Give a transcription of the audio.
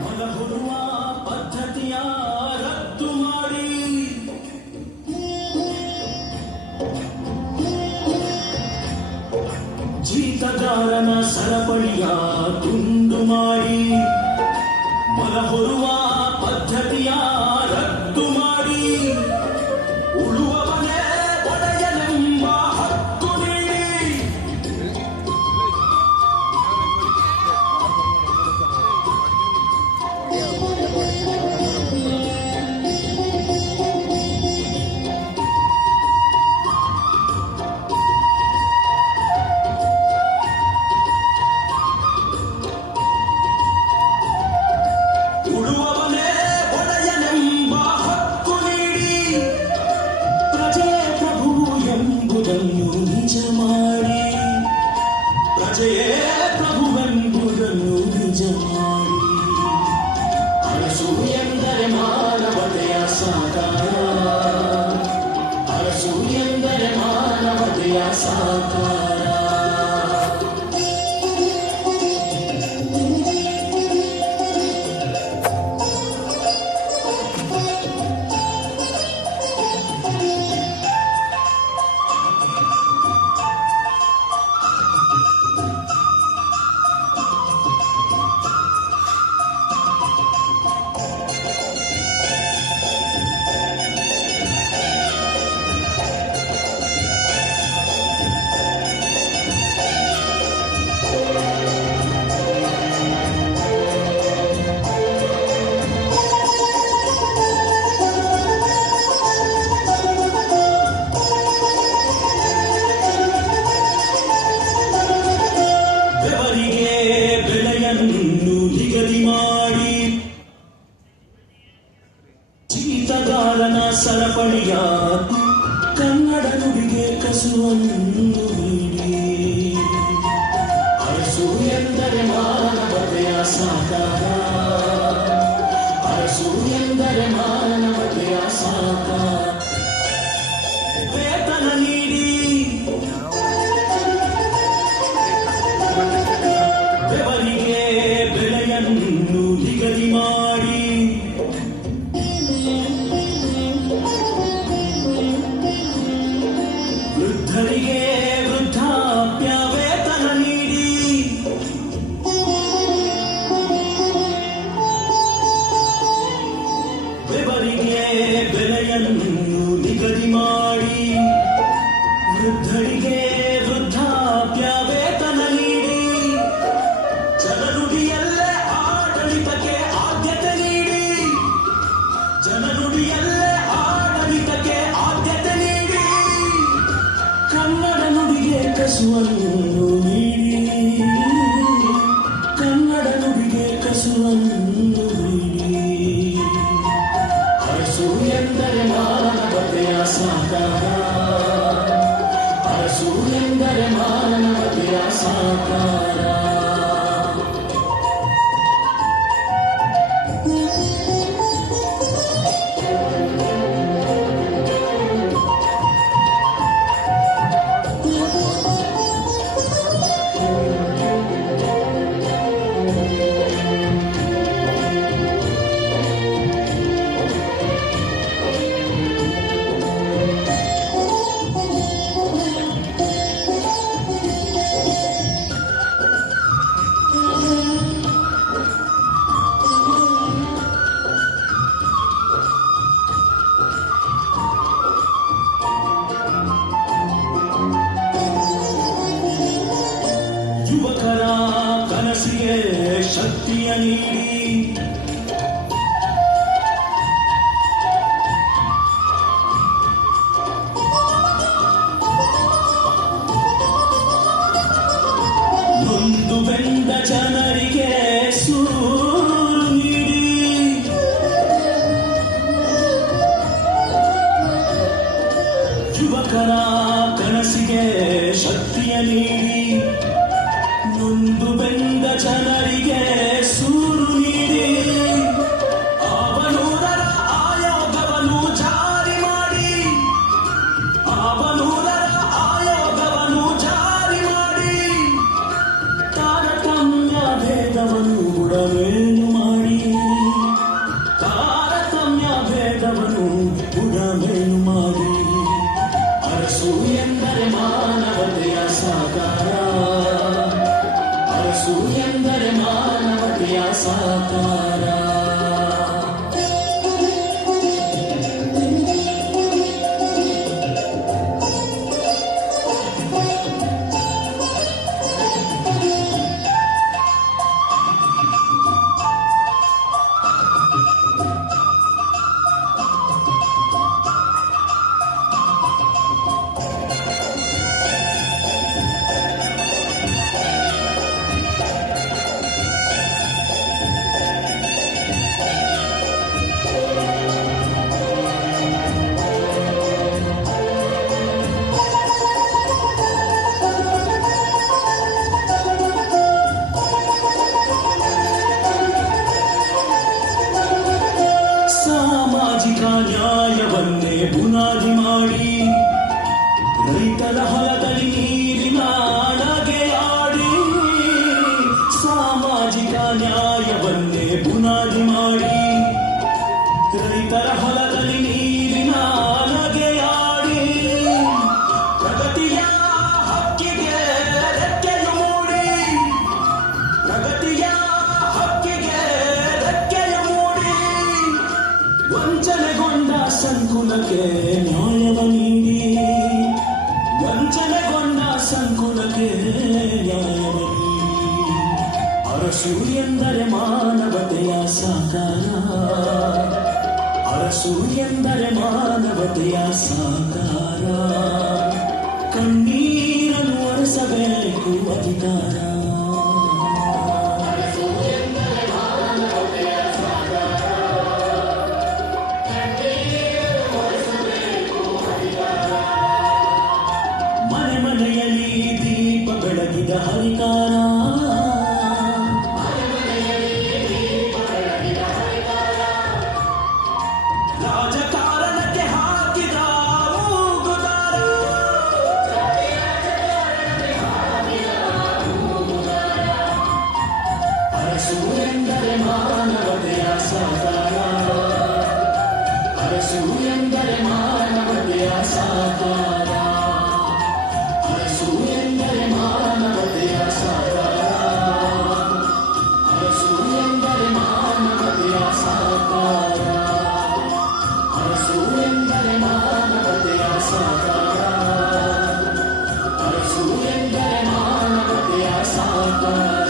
ಮನಗೊಳ್ಳುವ ಪದ್ಧತಿಯ ರದ್ದು ಮಾಡಿ ಜೀತಗಾರನ ಸರಪಳಿಯ ತುಂಡು ಮಾಡಿ ಮನಗೊಳ್ಳುವ ಪದ್ಧತಿಯ ರದ್ದು ಮಾಡಿ ಉಳುವವನೇ ಒಡೆಯನೆಂಬ ಹಕ್ಕು ನೀಡಿ ಉಳುವವನೇ ಒಡೆಯನೆಂಬ ಹಕ್ಕು ನೀಡಿ ಪ್ರಜೆಯೇ ಪ್ರಭುವು ಎಂಬುದನ್ನು ನಿಜ ಮಾಡಿ ಪ್ರಜೆಯೇ ಪ್ರಭುವೆಂಬುದನ್ನು ನಿಜ ಮಾಡಿ ಅರಸು ಎಂದರೆ ಮಾನವತೆಯ ಸಾಕಾರ ಅರಸು ಎಂದರೆ ಮಾನವತೆಯ ಸಾಕಾರ ಬೆವರಿಗೆ ಬೆಲೆಯನ್ನು ನಿಗದಿ ಮಾಡಿ ಜೀತಗಾರನ ಸರಪಳಿಯ ಕನ್ನಡ ನುಡಿಗೆ ಕಸುವನ್ನು ನೀಡಿ ಅರಸು ಎಂದರೆ ಮಾನವತೆಯ ಸಾಕಾರ ಅರಸು ಎಂದರೆ ಮಾನವತೆಯ ಸಾಕಾರ ವೇತನ ನೀಡಿ ಬೆವರಿಗೆ ಬೆಲೆಯನ್ನು ನಿಗದಿ ಮಾಡಿ ವೃದ್ಧರಿಗೆ ವೃದ್ಧಾಪ್ಯ ವೇತನ ನೀಡಿ ಬೆವರಿಗೆ ಬೆಲೆಯನ್ನು ನಿಗದಿ ಮಾಡಿ ವೃದ್ಧರಿಗೆ ವೃದ್ಧಾಪ್ಯ ವೇತನ ನೀಡಿ ಜನನುಡಿಯಲ್ಲೇ ಆಡಳಿತಕ್ಕೆ ಆದ್ಯತೆ ನೀಡಿ ಜನನುಡಿಯಲ್ಲೇ ಆಡಳಿತಕ್ಕೆ ಆದ್ಯತೆ ನೀಡಿ ಕನ್ನಡ ನುಡಿಗೆ ಕಸುವನ್ನು ನೀಡಿ ಕನ್ನಡ ನುಡಿಗೆ ಕಸುವನ್ನು ನೀಡಿ ಅರಸು ಎಂದರೆ ಮಾನವತೆಯ ಸಾಕಾರ ಅರಸು ಎಂದರೆ ಮಾನವತೆಯ ಸಾಕಾರ ಯುವಕರ ಕನಸಿಗೆ ಶಕ್ತಿಯ ನೀಡಿ ನೊಂದು ಬೆಂದ ಜನರಿಗೆ ಸೂರು ನೀಡಿ ಯುವಕರ ಕನಸಿಗೆ ಶಕ್ತಿಯ ನೀಡಿ ನೊಂದು ಬೆಂದ ಜನರಿಗೆ ಸೂರು ನೀಡಿ ಆವನೂರರ ಆಯೋಗವನ್ನು ಜಾರಿ ಮಾಡಿ ಆವನೂರರ ಆಯೋಗವನ್ನು ಜಾರಿ ಮಾಡಿ ಬುಡಮೇಲು ಮಾಡಿ ತಾರತಮ್ಯ ಭೇದವನ್ನು ಬುಡಮೇಲು ಮಾಡಿ ಅರಸು ಎಂದರೆ ಮಾನವತೆಯ ಸಾಕಾರ ಅರಸು ಎಂದರೆ ಮಾನವತೆಯ ಸಾಕಾರ ನ್ಯಾಯವನ್ನೇ ಬುನಾದಿ ಮಾಡಿ ರೈತರ ಹೊಲದಲ್ಲಿ ನೀರಿನ ನಗೆಯಾಡಿ ಸಾಮಾಜಿಕ ನ್ಯಾಯವನ್ನೇ ಬುನಾದಿ ಮಾಡಿ ರೈತರ ಹೊಲದಲ್ಲಿ ನೀರಿನ ನಗೆಯಾಡಿ ಪ್ರಗತಿಯ ಹಕ್ಕಿಗೆ ರೆಕ್ಕೆಯು ಮೂಡಿ ಪ್ರಗತಿಯ ಹಕ್ಕಿಗೆ ರೆಕ್ಕೆಯು ಮೂಡಿ ವಂಚನೆಗೊಂಡ ಸಂಕುಲಕ್ಕೆ ನ್ಯಾಯವ ನೀಡಿ ವಂಚನೆಗೊಂಡ ಸಂಕುಲಕ್ಕೆ ನ್ಯಾಯವ ನೀಡಿ ಅರಸು ಎಂದರೆ ಮಾನವತೆಯ ಸಾಕಾರ ಅರಸು ಎಂದರೆ ಮಾನವತೆಯ ಸಾಕಾರ ಕಣ್ಣೀರನ್ನು ಒರೆಸಬೇಕು ಅಧಿಕಾರ ಮನೆಯಲ್ಲಿ ದೀಪ ಬೆಳಗಿದ ಹರಿಕಾರ ರಾಜಕಾರಣಕ್ಕೆ ಹಾಕಿದ ಮೂಗುದಾರ ಅರಸು ಎಂದರೆ ಮಾನವತೆಯ ಸಾಕಾರ ಅರಸು ಎಂದರೆ ಮಾನವತೆಯ ಸಾಕಾರ ಅರಸು ಎಂದರೆ ಮಾನವತೆಯ ಸಾಕಾರ ಅರಸು ಎಂದರೆ ಮಾನವತೆಯ ಸಾಕಾರ ಅರಸು ಎಂದರೆ ಮಾನವತೆಯ ಸಾಕಾರ ಅರಸು ಎಂದರೆ ಮಾನವತೆಯ ಸಾಕಾರ